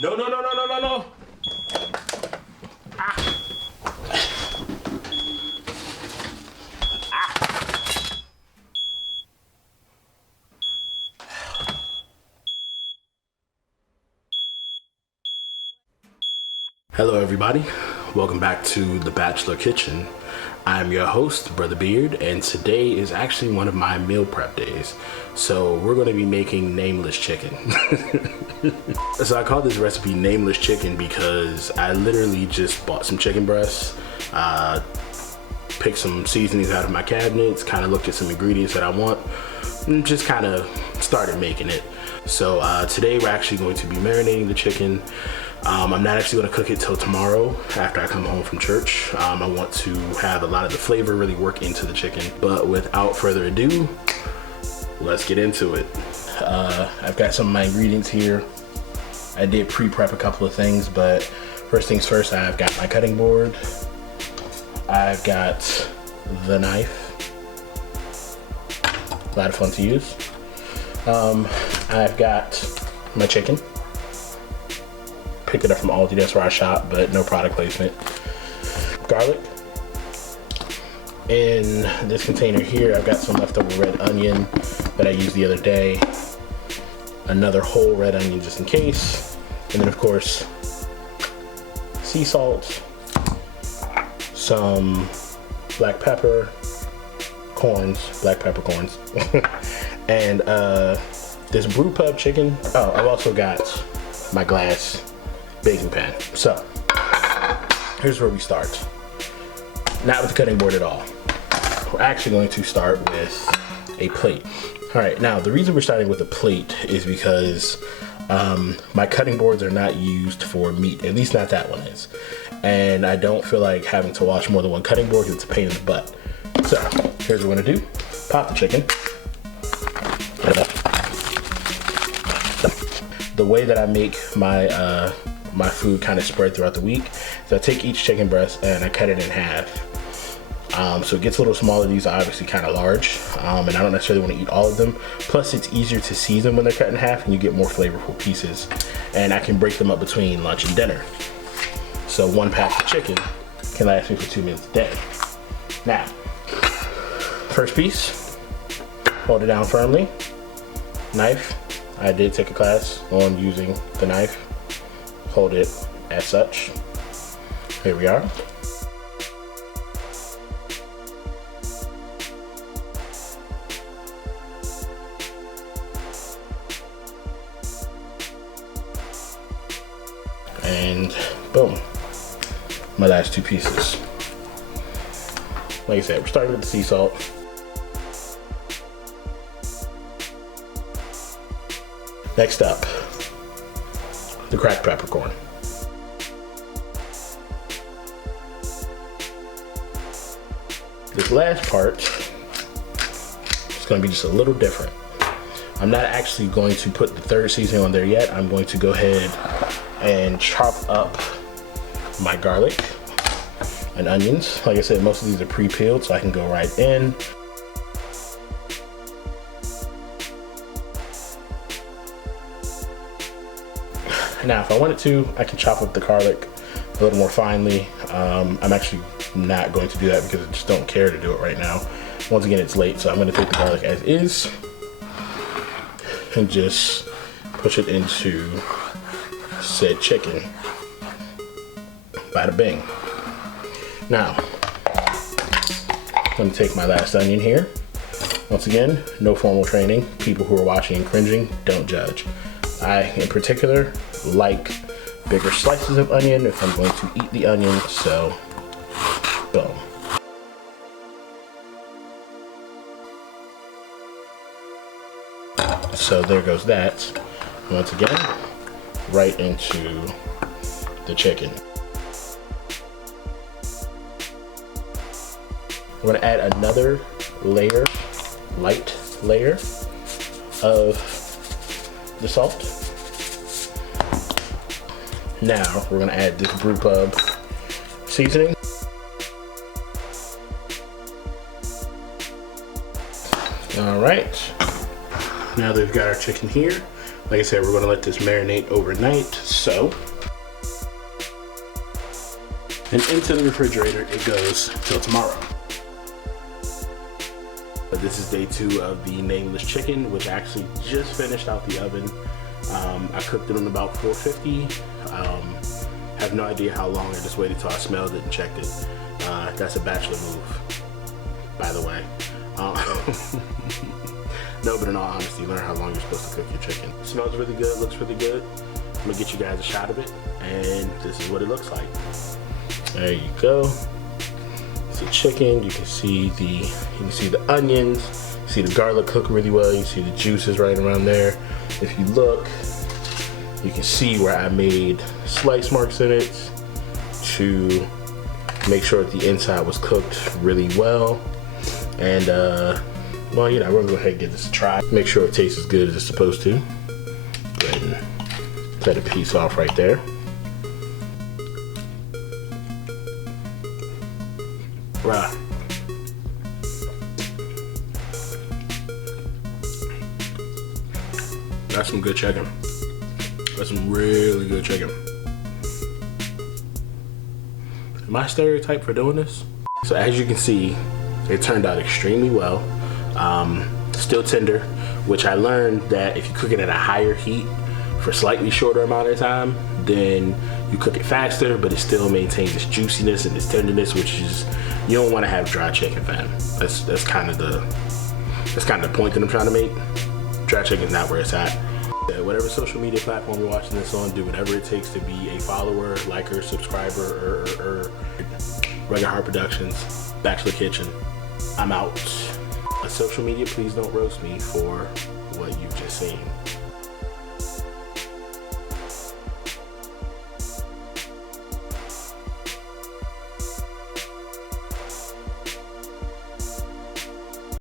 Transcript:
No, no, no, no, no, no, no. Ah. Hello everybody, welcome back to the Bachelor Kitchen. I'm your host, Brother Beard, and today is actually one of my meal prep days. So we're going to be making Nameless chicken. So I call this recipe Nameless chicken because I literally just bought some chicken breasts, picked some seasonings out of my cabinets, kind of looked at some ingredients that I want, and just kind of started making it. So today we're actually going to be marinating the chicken. I'm not actually going to cook it till tomorrow after I come home from church. I want to have a lot of the flavor really work into the chicken. But without further ado, let's get into it. I've got some of my ingredients here. I did pre-prep a couple of things, but first things first, I've got my cutting board. I've got the knife. A lot of fun to use. I've got my chicken. Picked it up from Aldi, that's where I shop, but no product placement. Garlic. In this container here, I've got some leftover red onion that I used the other day. Another whole red onion just in case. And then of course, sea salt, some black pepper, black pepper corns, and this brew pub chicken. Oh, I've also got my glass baking pan. So here's where we start. Not with the cutting board at all. We're actually going to start with a plate. All right, now the reason we're starting with a plate is because my cutting boards are not used for meat, at least not that one is. And I don't feel like having to wash more than one cutting board because it's a pain in the butt. So here's what we're gonna do. Pop the chicken. The way that I make my my food kind of spread throughout the week is I take each chicken breast and I cut it in half. So it gets a little smaller. These are obviously kind of large, and I don't necessarily want to eat all of them. Plus it's easier to season when they're cut in half and you get more flavorful pieces. And I can break them up between lunch and dinner. So one pack of chicken can last me for 2 meals a day. Now, first piece, hold it down firmly. Knife. I did take a class on using the knife. Hold it as such. Here we are. And boom, my last two pieces. Like I said, we're starting with the sea salt. Next up, the cracked peppercorn. This last part is going to be just a little different. I'm not actually going to put the third seasoning on there yet. I'm going to go ahead and chop up my garlic and onions. Like I said, most of these are pre-peeled, so I can go right in. Now, if I wanted to, I can chop up the garlic a little more finely. I'm actually not going to do that because I just don't care to do it right now. Once again, it's late, so I'm going to take the garlic as is and just push it into said chicken. Bada bing. Now, I'm going to take my last onion here. Once again, no formal training. People who are watching and cringing, don't judge. I, in particular, like bigger slices of onion if I'm going to eat the onion, so boom. So there goes that. Once again, right into the chicken. We're gonna add another layer, light layer of the salt. Now we're gonna add this brew pub seasoning. All right, now that we've got our chicken here, like I said, we're gonna let this marinate overnight. so. And into the refrigerator it goes till tomorrow. This is day 2 of the Nameless chicken, which actually just finished out the oven. I cooked it on about 450. Have no idea how long. I just waited till I smelled it and checked it. That's a bachelor move, by the way. No, but in all honesty, learn how long you're supposed to cook your chicken. It smells really good, looks really good. I'm gonna get you guys a shot of it, and this is what it looks like. There you go. It's a chicken. You can see the onions. You see the garlic cook really well. You see the juices right around there. If you look, you can see where I made slice marks in it to make sure that the inside was cooked really well. And well, you know, we're gonna go ahead and give this a try. Make sure it tastes as good as it's supposed to. Go ahead and cut a piece off right there. Right. That's some good chicken. That's some really good chicken. Am I stereotyped for doing this? So as you can see, it turned out extremely well. Still tender, which I learned that if you cook it at a higher heat for a slightly shorter amount of time, then you cook it faster, but it still maintains its juiciness and its tenderness, which is, you don't want to have dry chicken, fam. That's kind of the point that I'm trying to make. Dry chicken is not where it's at. Whatever social media platform you're watching this on, do whatever it takes to be a follower, liker, subscriber, or Regular Heart Productions, Bachelor Kitchen. I'm out. On social media, please don't roast me for what you've just seen.